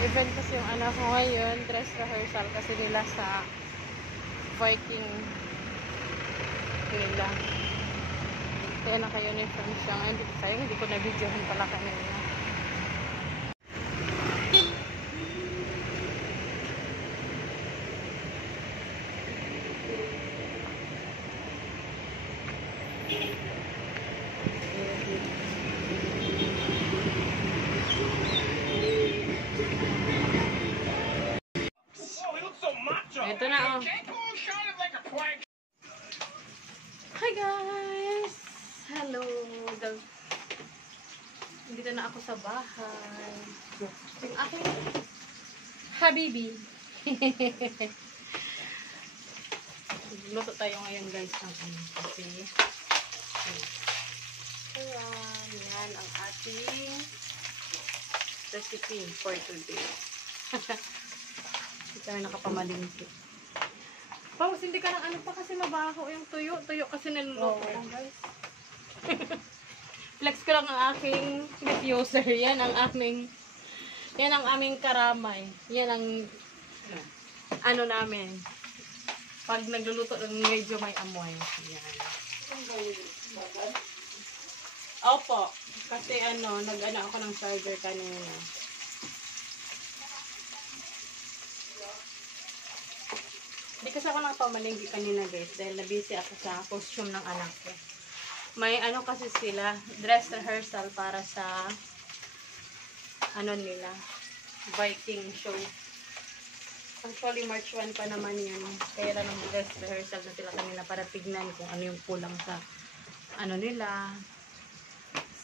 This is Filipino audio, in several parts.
event kasi yung anak ko ngayon, dress rehearsal kasi nila sa Viking nila. Kaya naka-uniform siya. Sayang hindi ko na-videohan pala kanina. Ito na oh. Hi guys! Hello! Dito na ako sa bahay. Yung aking habibi. Luto tayo ngayon guys ng kasi ayan, yan ang ating recipe for today. Hindi kami nakapamalingki. Paus, hindi ka ng ano pa kasi mabaho yung tuyo. Tuyo kasi niluluto ko guys. Flex ko lang ang aking diffuser. Yan ang aming karamay. Yan ang ano namin. Pag nagluluto medyo may amoy. Yan. Opo. Kasi nag-ano ako ng charger kanina. Hindi kasi ako nakapamalingki kanina guys. Dahil na-busy ako sa costume ng anak ko. May kasi sila. Dress rehearsal para sa nila. Viking show. Actually, March 1 pa naman yun. Kaya lang ng dress rehearsal na sila kanina para tignan kung ano yung kulang sa nila.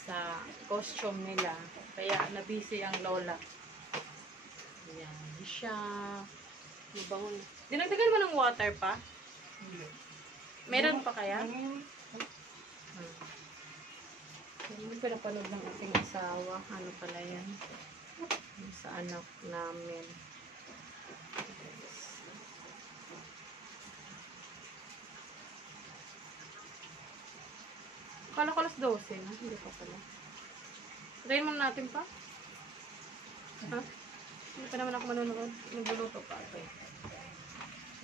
Sa costume nila. Kaya na-busy ang lola. Ayan siya. Mabango. Dinagdagan mo ng water pa? Meron pa kaya? Hindi ko napanood ng ating asawa. Ano pala yan? Sa anak namin. Kala ko alas 12 na. Hindi pa pala. Try mo natin pa? Ha? Hindi pa naman ako manonood. Nagluluto pa. Okay.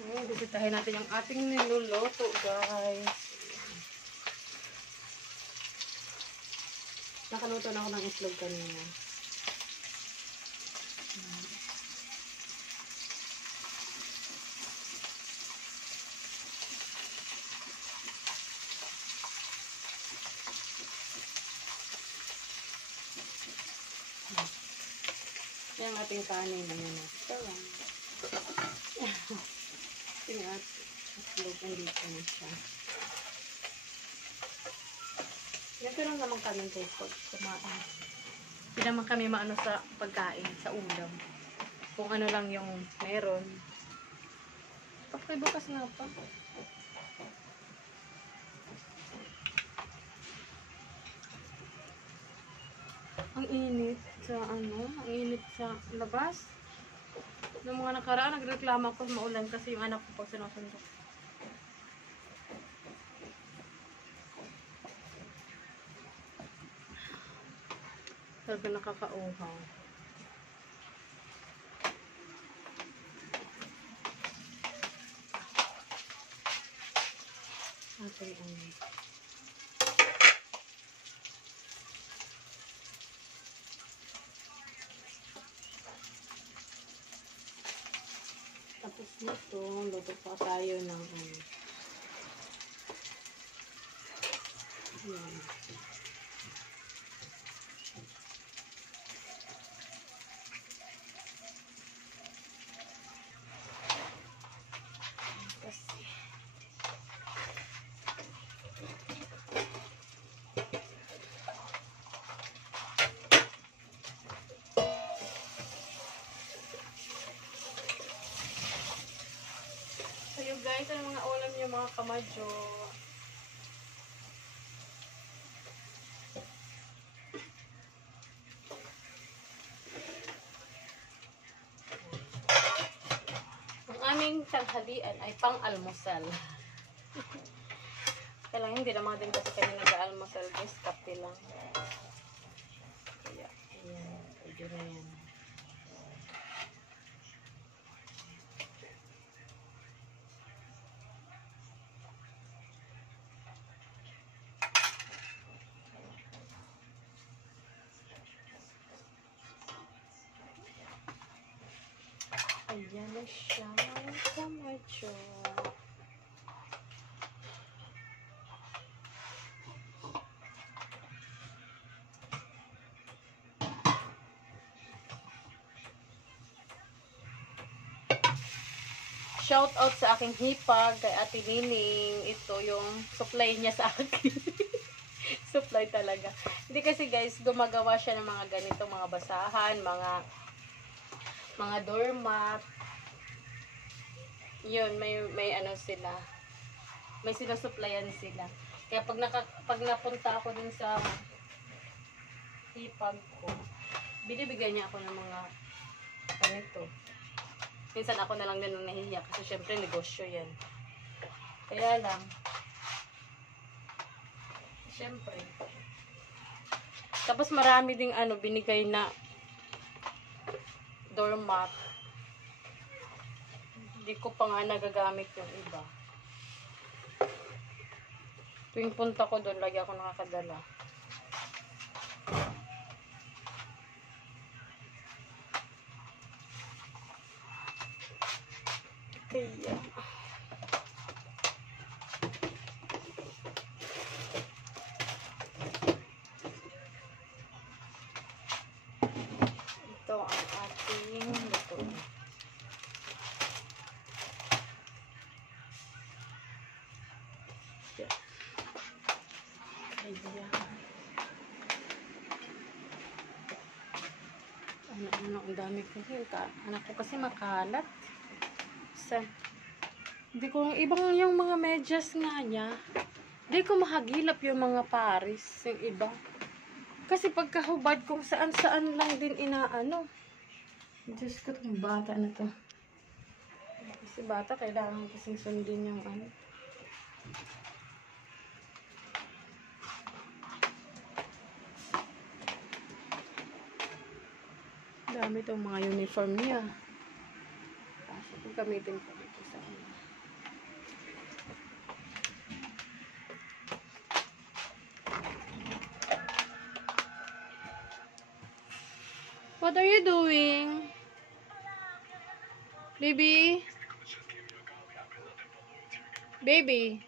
Bisitahin natin yung ating niluluto, guys. Nakaluto na ako ng itlog kanina. Yung ating kanin na yun. Ito lang. Yung ating itlog, nandito na siya. Ganito lang naman kami guys pag kumain. Hindi naman kami maano sa pagkain, sa ulam. Kung ano lang yung meron. Okay, bukas nga pa. Ang init sa ang init sa labas. Noong mga nakaraan, nagreklamo ako maulan kasi yung anak ko pag sinusundo. Talaga nakakauhaw. Okay, tapos nito, luto pa tayo ng yan. Kayo guys, ano mga ulam niyo mga kamadyo? Ang aming tanghalian ay pang-almusal. Kaya lang hindi naman din kasi kami nag-almusal guys, kape lang. Kaya, ayan, pwede na yan. Yan na siya. Kamacho. Shout out sa aking hipag kay Ate Nining. Ito yung supply niya sa akin. Supply talaga. Hindi kasi guys, gumagawa siya ng mga ganito, mga basahan, mga doormat. Yun, may ano sila. May sinusuplayan sila. Kaya pag napunta ako dun sa hipag ko, binibigyan niya ako ng mga ganito. Minsan ako na lang din ang nahihiya kasi syempre negosyo yan. Kaya lang, syempre. Tapos marami ding ano, binigay na doormat. Hindi ko pa nga nagagamit yung iba. Tuwing punta ko doon, lagi ako nakakadala. Kaya. Ito ang ating luto. Ano, ang dami ko. Anak ko kasi makalat. Hindi ko, ibang yung mga medyas nga niya. Hindi ko mahagilap yung mga paris. Yung iba. Kasi pagkahubad kung saan-saan lang din inaano. Diyos ko, itong bata na to. Kasi bata, kailangan kasing sundin yung ano. Dami itong mga uniform niya. Kasi gamitin ko dito sa ano. What are you doing? Baby? Baby?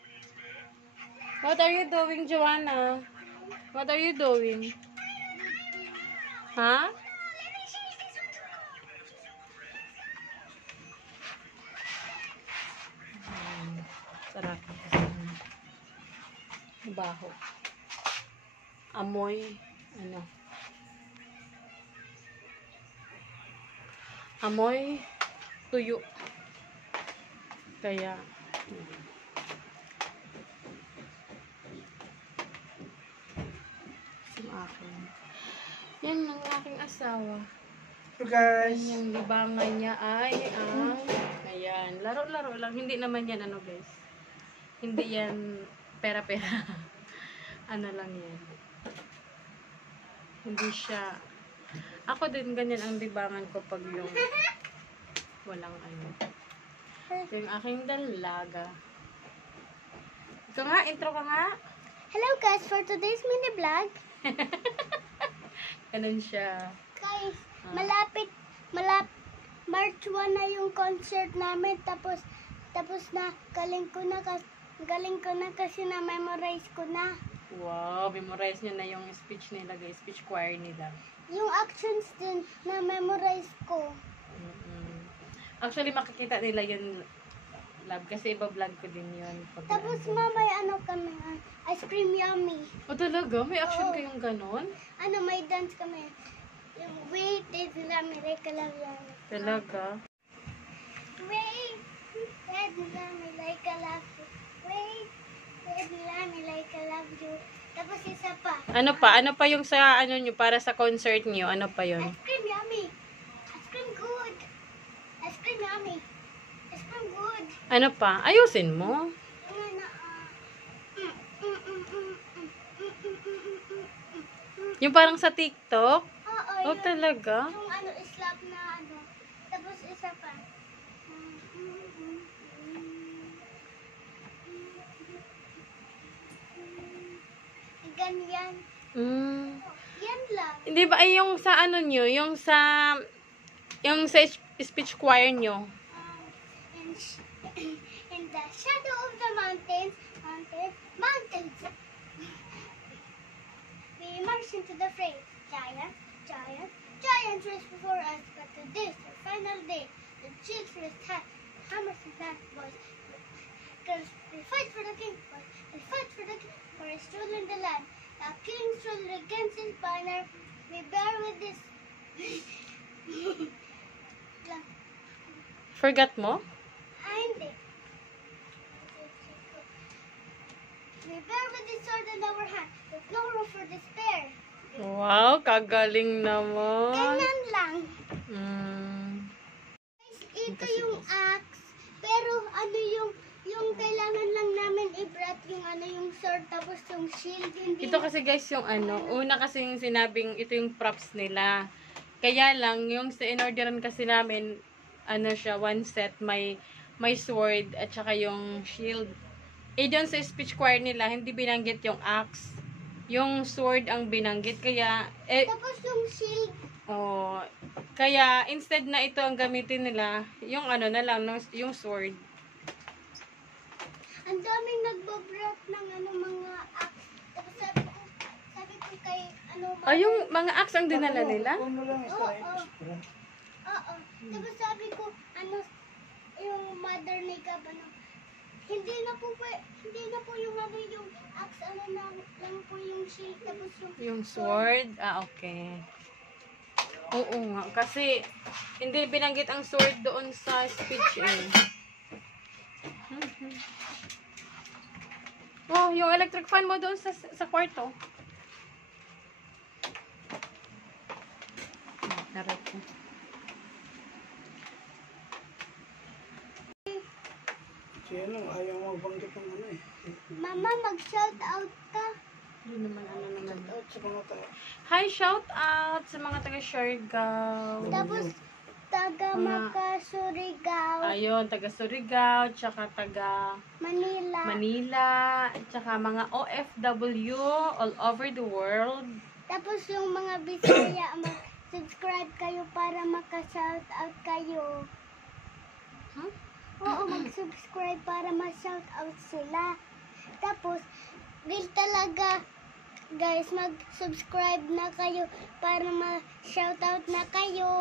What are you doing, Joanna? What are you doing? Huh? Sarap. Baho. Amoy. Ano? Amoy tuyo. Kaya yung akin. Yan ang aking asawa. So guys, Yung libangan niya ay ang ayan, laro-laro lang. Hindi naman yan ano guys. Hindi yan pera-pera. Ano lang yan. Hindi siya. Ako din ganyan ang libangan ko pag yung walang ano. Ito yung aking dalaga. Ito nga, intro ka nga. hello guys, for today's mini vlog. Ganun siya. Guys, malapit March 1 na yung concert namin, tapos na galing ko na kasi na memorize ko na. Wow, memorize niya na yung speech nila guys, speech choir nila. Yung actions din na memorize ko. Actually, makikita nila yun, love, kasi iba-vlog ko din yun. Tapos may ano kami, ice cream yummy. O talaga? May action Oo. kayong ganon? Ano, may dance kami. Yung wait, it's yummy, like a love yummy. Talaga? Wait, it's yummy, like a love you. Wait, it's yummy, like a love you. Tapos isa pa. Ano pa? Ano pa yung sa ano nyo, para sa concert nyo? Ano pa yun? Ice cream yummy. Ice cream good. Ice cream yummy. Ice cream good. Ano pa? Ayusin mo. Ano na, Yung parang sa TikTok? Oo, Oh, talaga? yung ano, slap na ano. Tapos isa pa. Ganyan. Mm. Yan lang. Hindi ba ay yung sa ano nyo, yung sa speech choir nyo? In, in the shadow of the mountains, mountains. We march into the fray. Giants race before us, but today's our final day. The chills race high, hammers and hand boys. Girls, we fight for the king, boys. We fight for the king, for his rule in the land. The king's rule against his banner. We bear with this. Forgot mo? Hindi. We bear with this sword in our hand, with no room for despair. Wow, kagaling naman. Ganyan lang. Mm. Guys, ito yung axe, pero ano yung kailangan lang namin i-brat yung sword, tapos yung shield. Hindi Ito kasi guys yung una kasi yung sinabing ito yung props nila. Kaya lang, yung sa in-orderan kasi namin, siya, one set, may sword at saka yung shield. Doon sa speech choir nila, hindi binanggit yung axe. Yung sword ang binanggit. Kaya, tapos yung shield. Kaya, instead na ito ang gamitin nila, yung na lang, yung sword. Ang daming nagbabrat ng mga axe. Tapos sabi ko kay Yung mga axe ang dinala nila? Oo. Tapos sabi ko, yung mother ni Gab, hindi na po yung yung axe, lang po yung shield, tapos Yung sword? Okay. Oo nga. Kasi, hindi binanggit ang sword doon sa speech Oh, yung electric fan mo doon sa kwarto. Narat ko. Siya lang, ayaw magbanggit ng Mama, mag-shout out ka. Doon naman, naman. Out sa mga tayo. Hi, shout out sa mga taga Siargao. Tapos, taga Surigao, Ayun, taga Surigao, tsaka taga Manila. tsaka mga OFW all over the world. Tapos yung mga Bisaya, mag-subscribe kayo para maka-shout out kayo. Huh? Oo, mag-subscribe para ma-shout out sila. Tapos, real talaga, guys, mag-subscribe na kayo para ma-shout out na kayo.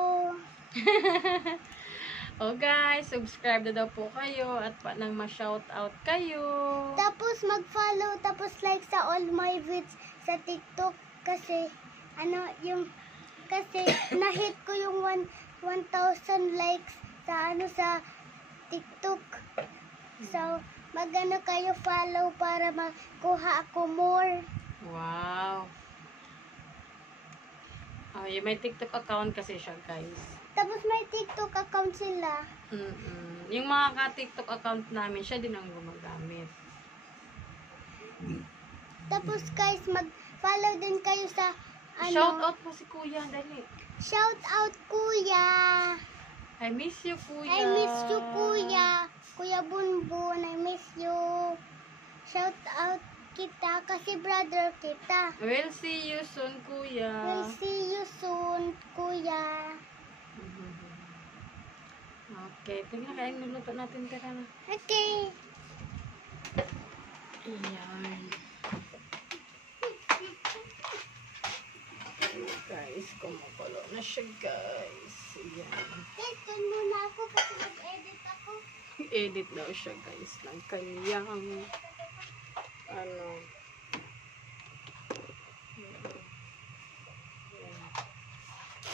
Guys, subscribe na daw po kayo at nang ma-shout out kayo. Tapos, mag-follow, tapos like sa all my vids sa TikTok kasi, kasi na-hit ko yung 1,000 likes sa TikTok. So, kayo follow para makuha ako more. Wow. Yung may TikTok account kasi siya, guys. Tapos may TikTok account sila. Yung mga ka-TikTok account namin, siya din ang gumagamit. Tapos guys, mag-follow din kayo sa Shout out mo si Kuya, dali. Shout out Kuya. I miss you, Kuya. I miss you Kuya. Kuya Bunbun, I miss you. Shout out kita kasi brother kita. We'll see you soon, Kuya. We'll see you soon, Kuya. Okay, tingnan kaya yung nuluto natin, tara na. Okay. Ayan. Guys, kumukulo na siya, guys. Ayan. Guys, dun muna ako kasi mag-edit ako. Edit daw siya, guys, ng kanyang Ayan.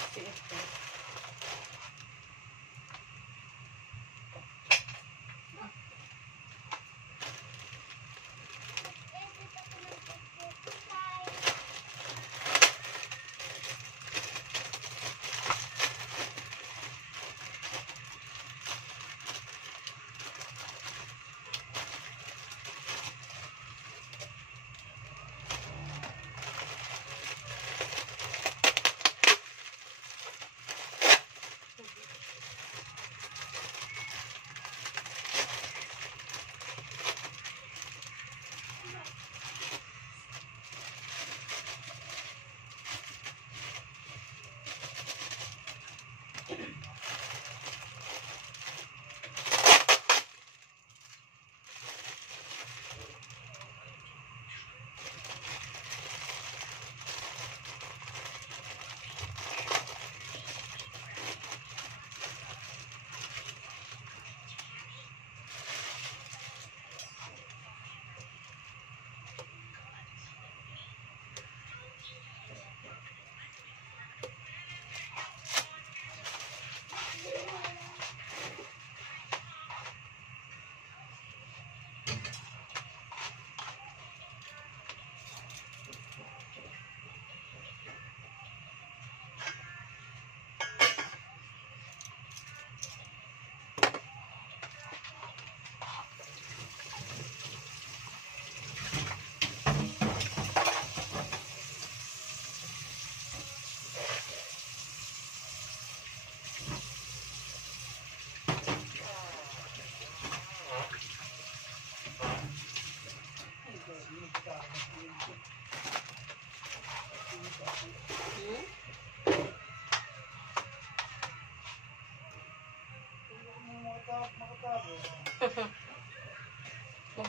Sige.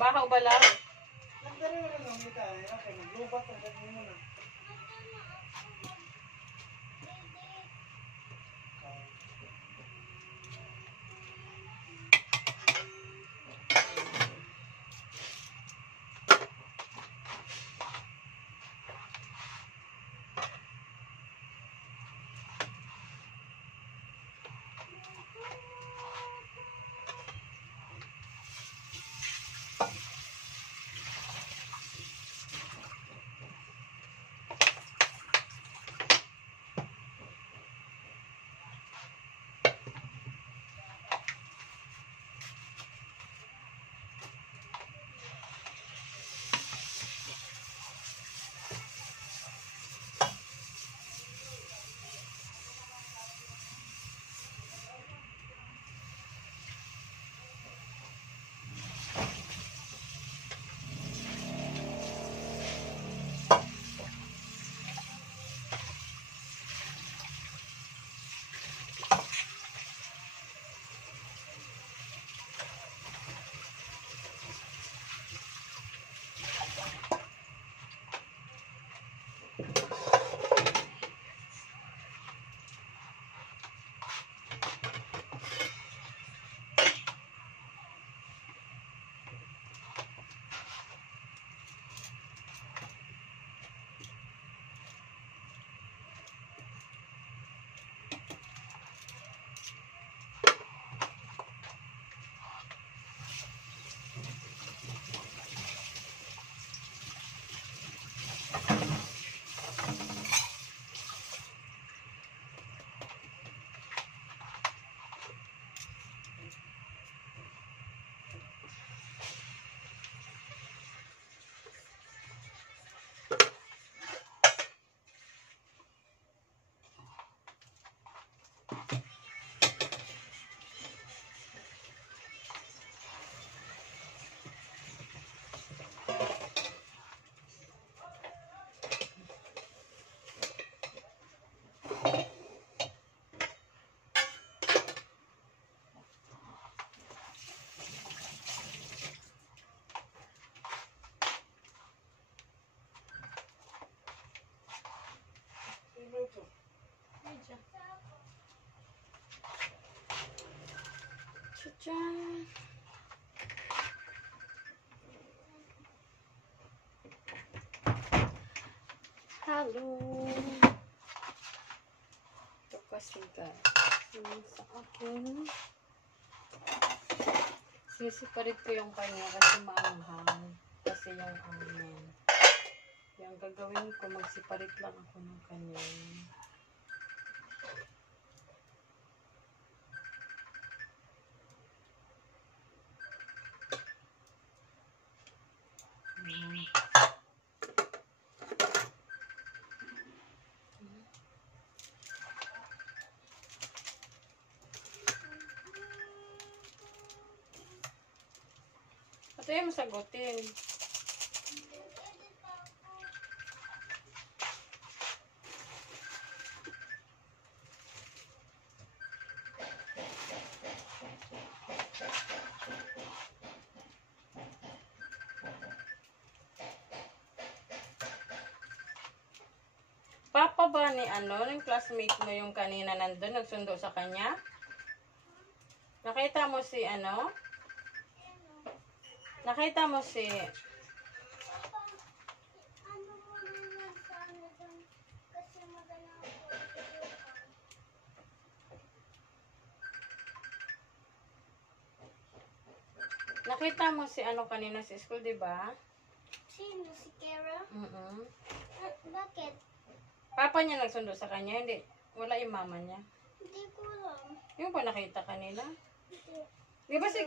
Mabahaw ba lang? Nagdari mo lang ang mita. Okay, maglubat ang gagawin mo na. Tcha-tcha! Hello! Ito kasi guys, sa akin, sisiparit ko yung kanya kasi maanghang. Kasi yung gagawin ko, magsiparit lang ako ng kanya. Ito yung sagutin. Papa ba ni yung classmate mo yung kanina nandun, nagsundo sa kanya? Nakita mo si Nakita mo si... Papa, ano mo na lang sana dun? Kasi magana ako. Nakita mo si kanina sa school, di ba? Sino? Si Kara? Bakit? Papa niya nagsundo sa kanya, hindi. Wala yung mama niya. Hindi ko alam. Yung ba nakita kanila? Hindi. Di ba si...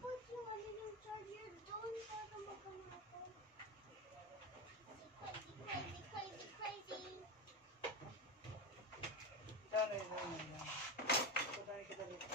Put yung yung charger doon para magana ako. Crazy, crazy, crazy. Dari. Ito tayo kita dito.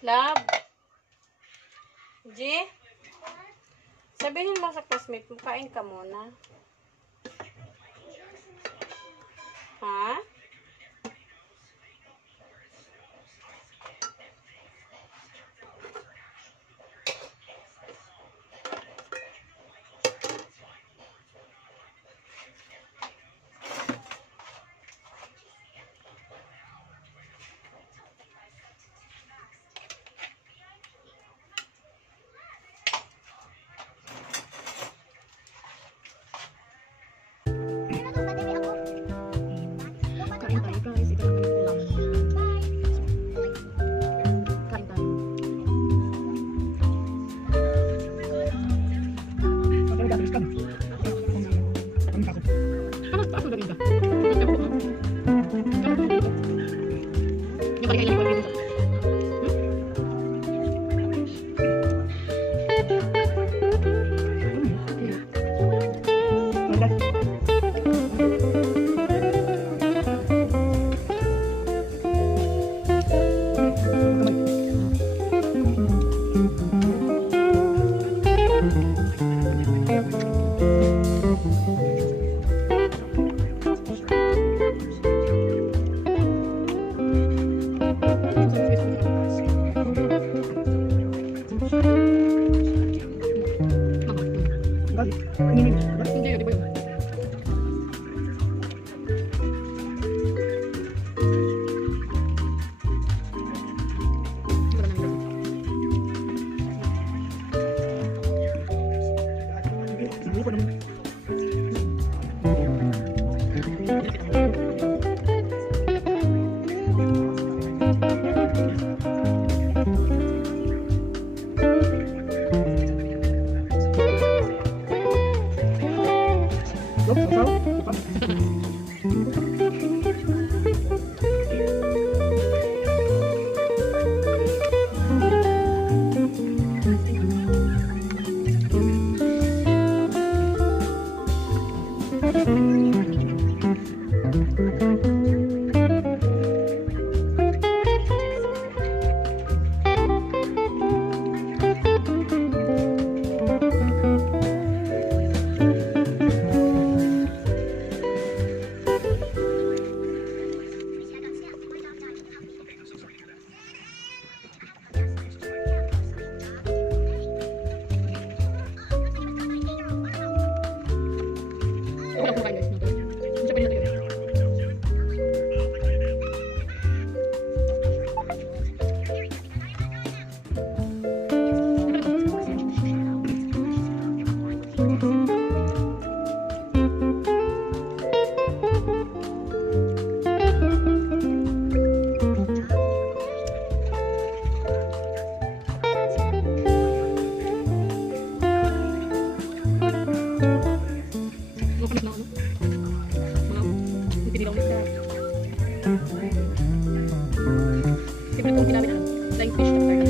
Love? G? Sabihin mo sa classmate mo, kain ka muna. Ha? Kain tayo guys, ito lang yung ulam. Kain tayo. Ano pa ako galing ka? Yung balik ay yung hindi, di ba yun? Wala ko kain guys. Gusto ko nito yun. Makulit na ano? Mga pinilaw nito. Siyempre kung ginamit ang flying fish na tayo.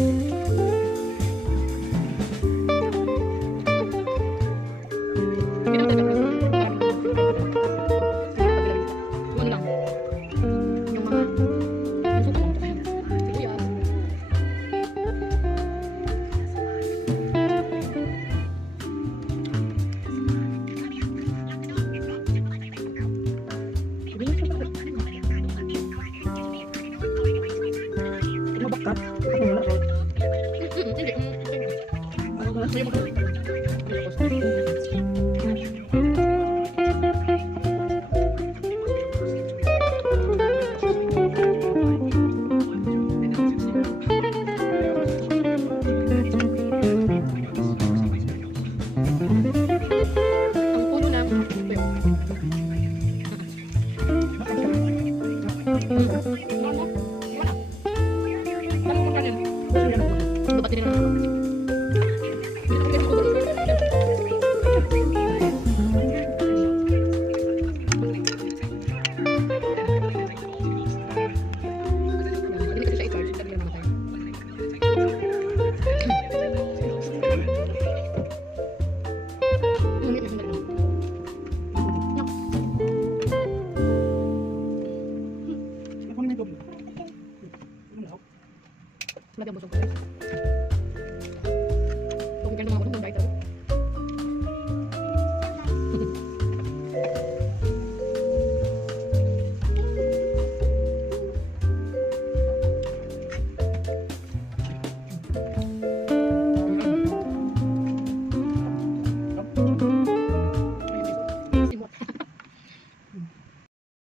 Lagyan busog ko guys.